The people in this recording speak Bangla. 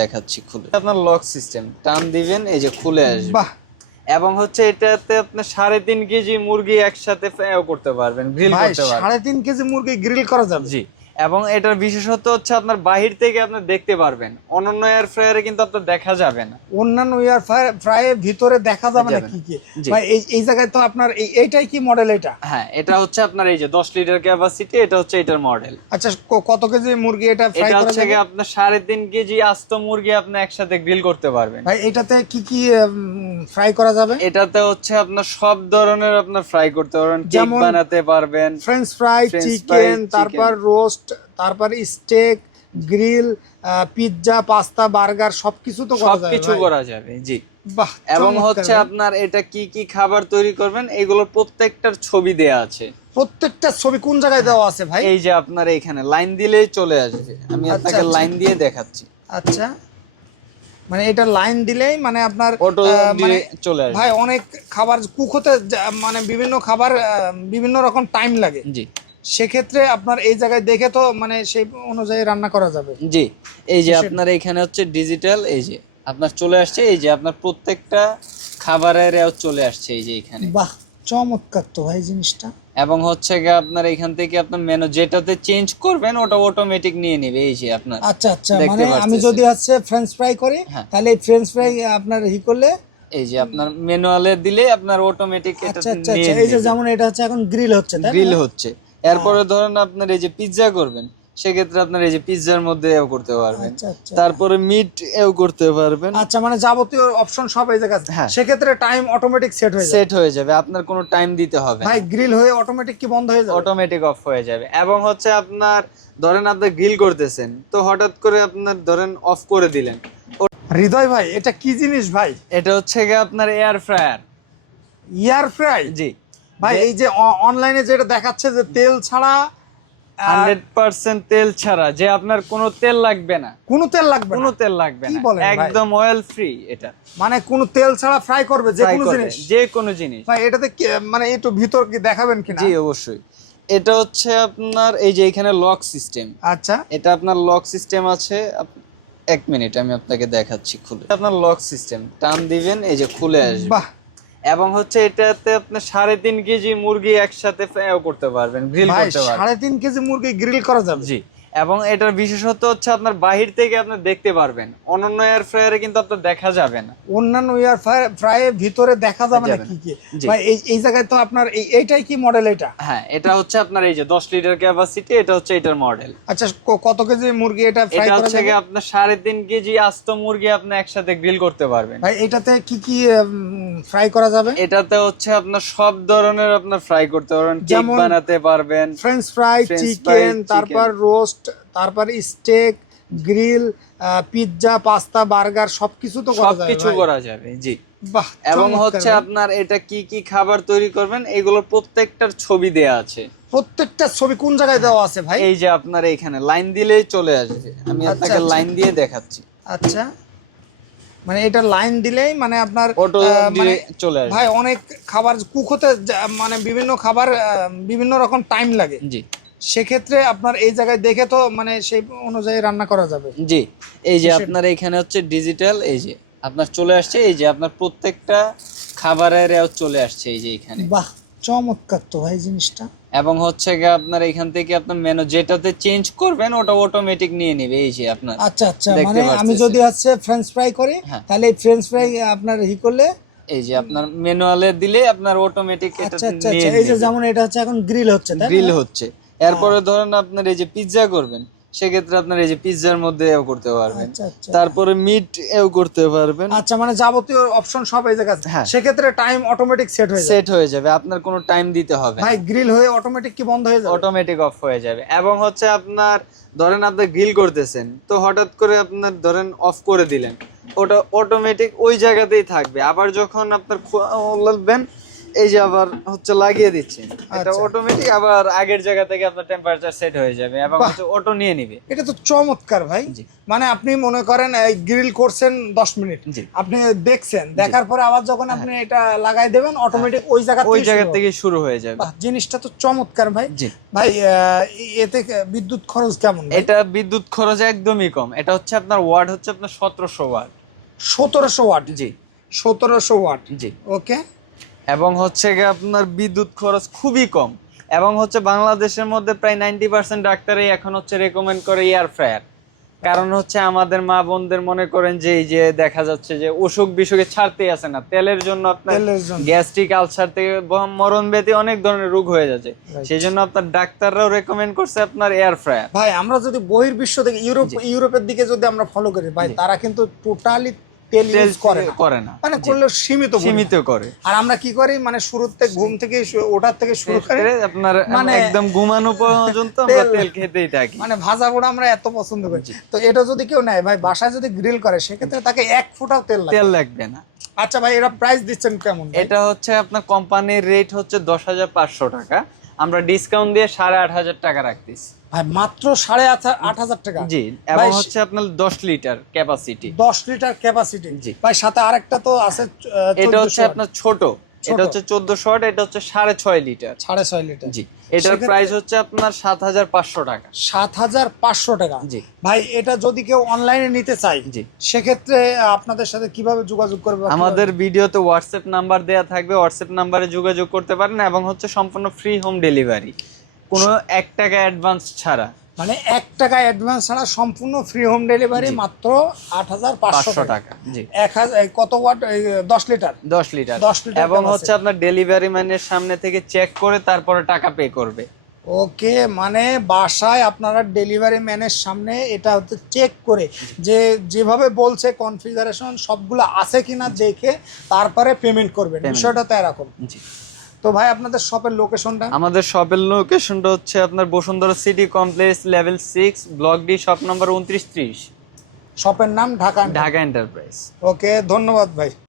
দেখাচ্ছি খুলে আপনার লক সিস্টেম টান দিবেন এই যে খুলে আসবে। বাহ। এবং হচ্ছে এটাতে আপনি 3.5 কেজি মুরগি একসাথে ফ্রাইও করতে পারবেন, গ্রিল ভাই করতে পারবেন। 3.5 কেজি মুরগি গ্রিল করা যাবে? জি। এবং এটার বিশেষত্ব হচ্ছে আপনার বাহির থেকে আপনি দেখতে পারবেন, অন্যান্য এয়ার ফ্রায়ারে কিন্তু আপনার দেখা যাবে না। অন্যান্য এয়ার ফ্রাইয়ের ভিতরে দেখা যাবে না কি কি? ভাই এই জায়গায় তো আপনার এইটাই কি মডেল এটা? হ্যাঁ, এটা হচ্ছে আপনার এই যে 10 লিটার ক্যাপাসিটি, এটা হচ্ছে এটার মডেল। আচ্ছা, কত কেজি মুরগি এটা ফ্রাই এটা করা হচ্ছে যাবে? আপনার 3.5 কেজি আস্ত মুরগি আপনি একসাথে গ্রিল করতে পারবেন। ভাই এটাতে কি কি ফ্রাই করা যাবে? এটাতে হচ্ছে আপনার সব ধরনের আপনার ফ্রাই করতে পারবেন, কেক বানাতে পারবেন, ফ্রেঞ্চ ফ্রাই, চিকেন, তারপর রোস্ট, তারপর steak, grill, pizza, pasta, burger সবকিছু তো করা যাবে? সবকিছু করা যাবে, জি। বাহ। এবং হচ্ছে আপনার এটা কি কি খাবার তৈরি করবেন এগুলো প্রত্যেকটার ছবি দেয়া আছে। প্রত্যেকটা ছবি কোন জায়গায় দেওয়া আছে ভাই? এই যে আপনার এখানে লাইন দিলেই চলে আসবে, আমি আপনাকে লাইন দিয়ে দেখাচ্ছি। আচ্ছা, মানে এটা লাইন দিলেই মানে আপনার অটো মানে চলে আসবে। ভাই অনেক খাবার কুক হতে মানে বিভিন্ন খাবার বিভিন্ন রকম টাইম লাগে। জি। সেক্ষেত্রে আপনার এই জায়গায় দেখে তো মানে সেই অনুযায়ী রান্না করা যাবে। জি। এই যে আপনার এখানে হচ্ছে ডিজিটাল, এই যে আপনার চলে আসছে, এই যে আপনার প্রত্যেকটা খাবারের চলে আসছে এই যে এখানে। বাহ, চমৎকার তো ভাই জিনিসটা। এবং হচ্ছে আপনার এখান থেকে আপনার মেনু যেটাতে চেঞ্জ করবেন ওটা অটোমেটিক নিয়ে নেবে এই যে আপনার। আচ্ছা আচ্ছা, মানে আমি যদি হচ্ছে ফ্রেঞ্চ ফ্রাই করি তাহলে এই ফ্রেঞ্চ ফ্রাই আপনার করলে এই যে আপনার ম্যানুয়ালে দিলে আপনার অটোমেটিক এটা আচ্ছা আচ্ছা, এই যে যেমন এটা হচ্ছে এখন গ্রিল হচ্ছে, তাই না? গ্রিল হচ্ছে। এরপরে ধরেন আপনার এই যে পিৎজা করবেন, সেক্ষেত্রে আপনার এই যে পিৎজার মধ্যে করতে পারবেন। তারপরে মিট করতে পারবেন। আচ্ছা, মানে যাবতীয় অপশন সব এই জায়গায়। সেক্ষেত্রে টাইম অটোমেটিক সেট হয়ে যাবে, আপনার কোনো টাইম দিতে হবে ভাই। গ্রিল হয়ে অটোমেটিক কি বন্ধ হয়ে যাবে? অটোমেটিক অফ হয়ে যাবে। এবং হচ্ছে আপনার ধরেন আপনি গ্রিল করতেছেন, তো হঠাৎ করে আপনার ধরেন অফ করে দিলেন। হৃদয় ভাই, এটা কি জিনিস ভাই? এটা হচ্ছে আপনার এয়ার ফ্রায়ার। Air fry? জি ভাই, এই যে অনলাইনে যেটা দেখাচ্ছে যে তেল ছাড়া, 100% তেল ছাড়া, যে আপনার কোনো তেল লাগবে না। কোনো তেল লাগবে না? কোনো তেল লাগবে না, একদম অয়েল ফ্রি এটা। মানে কোনো তেল ছাড়া ফ্রাই করবে যে কোনো জিনিস? যে কোনো জিনিস। ভাই এটাতে মানে একটু ভিতর কি দেখাবেন কিনা? জি অবশ্যই। এটা হচ্ছে আপনার এই যে এখানে লক সিস্টেম। আচ্ছা, এটা আপনার লক সিস্টেম আছে। 1 মিনিট আমি আপনাকে দেখাচ্ছি খুলে। আপনার লক সিস্টেম টান দিবেন এই যে খুলে আসবে। বাহ। এবং হচ্ছে এটাতে আপনি 3.5 কেজি মুরগি একসাথে ফ্রাইও করতে পারবেন, গ্রিল করতে পারবেন। 3.5 কেজি মুরগি গ্রিল করা যাবে? জি। এবং এটার বিশেষত্ব হচ্ছে আপনার বাহির থেকে আপনি দেখতে পারবেন, অন্যান্য এয়ার ফ্রায়ারে কিন্তু আপনার দেখা যাবে না। অন্যান্য এয়ার ফ্রাইয়ের ভিতরে দেখা যাবে না কি কি? ভাই এই জায়গায় তো আপনার এইটাই কি মডেল এটা? হ্যাঁ, এটা হচ্ছে আপনার এই যে 10 লিটার ক্যাপাসিটি, এটা হচ্ছে এটার মডেল। আচ্ছা, কত কেজি মুরগি এটা ফ্রাই করা যাবে? এটা হচ্ছে আপনার 3.5 কেজি আস্ত মুরগি আপনি একসাথে গ্রিল করতে পারবেন। ভাই এটাতে কি কি ফ্রাই করা যাবে? এটাতে হচ্ছে আপনার সব ধরনের আপনার ফ্রাই করতে পারবেন, কেক বানাতে পারবেন, ফ্রেঞ্চ ফ্রাই, চিকেন, তারপর রোস্ট, তারপর steak, grill, pizza, pasta, burger সবকিছু তো করা যাবে? সবকিছু করা যাবে, জি। বাহ। এবং হচ্ছে আপনার এটা কি কি খাবার তৈরি করবেন এগুলো প্রত্যেকটার ছবি দেয়া আছে। প্রত্যেকটা ছবি কোন জায়গায় দেওয়া আছে ভাই? এই যে আপনার এখানে লাইন দিলেই চলে আসবে, আমি আপনাকে লাইন দিয়ে দেখাচ্ছি। আচ্ছা, মানে এটা লাইন দিলেই মানে আপনার অটো চলে আসবে। ভাই অনেক খাবার কুক হতে মানে বিভিন্ন খাবার বিভিন্ন রকম টাইম লাগে। জি। সেক্ষেত্রে আপনার এই জায়গায় দেখে তো মানে সেই অনুযায়ী রান্না করা যাবে। জি। এই যে আপনার এখানে হচ্ছে ডিজিটাল, এই যে আপনার চলে আসছে, এই যে আপনার প্রত্যেকটা খাবারের চলে আসছে এই যে এখানে। বাহ, চমৎকার তো ভাই জিনিসটা। এবং হচ্ছে আপনার এখান থেকে আপনার মেনু যেটাতে চেঞ্জ করবেন ওটা অটোমেটিক নিয়ে নেবে এই যে আপনার। আচ্ছা আচ্ছা, মানে আমি যদি হচ্ছে ফ্রেঞ্চ ফ্রাই করি তাহলে এই ফ্রেঞ্চ ফ্রাই আপনার করলে এই যে আপনার ম্যানুয়ালে দিলে আপনার অটোমেটিক এটা নিয়ে নেবে। এই যে যেমন এটা হচ্ছে এখন গ্রিল হচ্ছে, তাই না? গ্রিল হচ্ছে। এরপরে ধরেন আপনার এই যে পিৎজা করবেন, সেক্ষেত্রে আপনার এই যে পিৎজার মধ্যে করতে পারবেন। তারপরে মিট করতে পারবেন। আচ্ছা, মানে যাবতীয় অপশন সব এই জায়গায়। সেক্ষেত্রে টাইম অটোমেটিক সেট হয়ে যাবে, আপনার কোনো টাইম দিতে হবে না। ভাই গ্রিল হয়ে অটোমেটিক কি বন্ধ হয়ে যাবে? অটোমেটিক অফ হয়ে যাবে। এবং হচ্ছে আপনার ধরেন আপনি গ্রিল করতেছেন, তো হঠাৎ করে আপনার ধরেন অফ করে দিলেন, ওটা অটোমেটিক ওই জায়গাতেই থাকবে। আবার যখন আপনার খুলবেন এই যে আবার হচ্ছে লাগিয়ে দিচ্ছেন, এটা আচ্ছা। অটোমেটিক আবার আগের জায়গা থেকে আপনার টেম্পারেচার সেট হয়ে যাবে এবং বাহ। হচ্ছে অটো নিয়ে নিবে। এটা তো চমৎকার ভাই। জি। মানে আপনি মনে করেন এই গ্রিল করছেন 10 মিনিট, জি। আপনি দেখছেন, দেখার পরে আবার যখন আপনি এটা লাগাই দেবেন অটোমেটিক ওই জায়গা ওই থেকে জায়গা শুরু থেকে শুরু হয়ে যাবে। হবে। বাহ, জিনিসটা তো চমৎকার ভাই। জি। ভাই এতে বিদ্যুৎ খরচ কেমন ভাই? এটা বিদ্যুৎ খরচ একদমই কম। এটা হচ্ছে আপনার ওয়াট হচ্ছে আপনার 1700 ওয়াট। 1700 ওয়াট। জি 1700 ওয়াট। জি। ওকে। এবং হচ্ছে গিয়ে আপনার বিদ্যুৎ খরচ খুবই কম, এবং হচ্ছে বাংলাদেশের মধ্যে প্রায় 90% ডাক্তারই এখন হচ্ছে রেকমেন্ড করে এয়ার ফ্রায়ার। কারণ হচ্ছে আমাদের মা বোনদের মনে করেন যে এই যে দেখা যাচ্ছে যে অসুখ বিসুখে ছাড়তেই আছে না, তেলের জন্য আপনার তেলের জন্য। গ্যাস্ট্রিক আলসার থেকে মরণ ব্যাধি অনেক ধরনের রোগ হয়ে যাচ্ছে। Right. সেই জন্য আপনার ডাক্তাররাও রেকমেন্ড করছে আপনার এয়ার ফ্রায়ার। ভাই আমরা যদি বহির্বিশ্ব থেকে ইউরোপের দিকে যদি আমরা ফলো করি ভাই, তারা কিন্তু টোটালি তেল ইউজ করে না, মানে করলে সীমিত সীমিত করে। আর আমরা কি করি, মানে শুরুতে ঘুম থেকে ওঠার থেকে শুরু করে আপনার মানে একদম ঘুমানো পর্যন্ত আমরা তেল খেতেই থাকি। মানে ভাজা পোড়া আমরা এত পছন্দ করি। তো এটা যদি কেউ নেয় ভাই, বাসায় যদি গ্রিল করে, সেক্ষেত্রে তাকে 1 ফুটাও তেল লাগে। তেল লাগবে না। আচ্ছা ভাই, এটা প্রাইস দিচ্ছেন কেমন ভাই? এটা হচ্ছে আপনার কোম্পানির রেট হচ্ছে 10,500 টাকা, আমরা ডিসকাউন্ট দিয়ে 8,500 টাকা রাখতেছি। ভাই মাত্র 8,500 টাকা। জি, এবং হচ্ছে আপনার 10 লিটার ক্যাপাসিটি। 10 litre capacity. জি। ভাই সাথে আরেকটা তো আছে, এটা হচ্ছে আপনার ছোট, এটা হচ্ছে 1400 ওয়াট, এটা হচ্ছে 6.5 লিটার। 6.5 লিটার। জি, এটার প্রাইস হচ্ছে আপনার 7,500 টাকা। 7,500 টাকা। জি। ভাই এটা যদি কেউ অনলাইনে নিতে চায়, জি। সেক্ষেত্রে আপনাদের সাথে কিভাবে যোগাযোগ করবে? আমাদের ভিডিওতে হোয়াটসঅ্যাপ নাম্বার দেয়া থাকবে, হোয়াটসঅ্যাপ নাম্বারে যোগাযোগ করতে পারেন, এবং হচ্ছে সম্পূর্ণ ফ্রি হোম ডেলিভারি, কোনো 1 টাকা অ্যাডভান্স ছাড়া। মানে 1 টাকা অ্যাডভান্স ছাড়া সম্পূর্ণ ফ্রি হোম ডেলিভারি, মাত্র 8,500 টাকা। জি। 1000 কত ওয়াট? 10 লিটার। 10 লিটার। 10 লিটার এবং capacity। হচ্ছে আপনার ডেলিভারি ম্যানের সামনে থেকে চেক করে তারপরে টাকা পে করবে। ওকে, মানে বাসায় আপনারা ডেলিভারি ম্যানের সামনে এটা হচ্ছে চেক করে, যে যেভাবে বলছে কনফিগারেশন সবগুলো আছে কিনা দেখে তারপরে পেমেন্ট করবেন। বিষয়টা তো এরকম। জি। তো ভাই আপনাদের শপের লোকেশনটা? আমাদের শপের লোকেশনটা হচ্ছে আপনার Bashundhara city complex level 6 block D shop number 2930, শপের নাম ঢাকা। ঢাকা এন্টারপ্রাইজ। ওকে, ধন্যবাদ ভাই।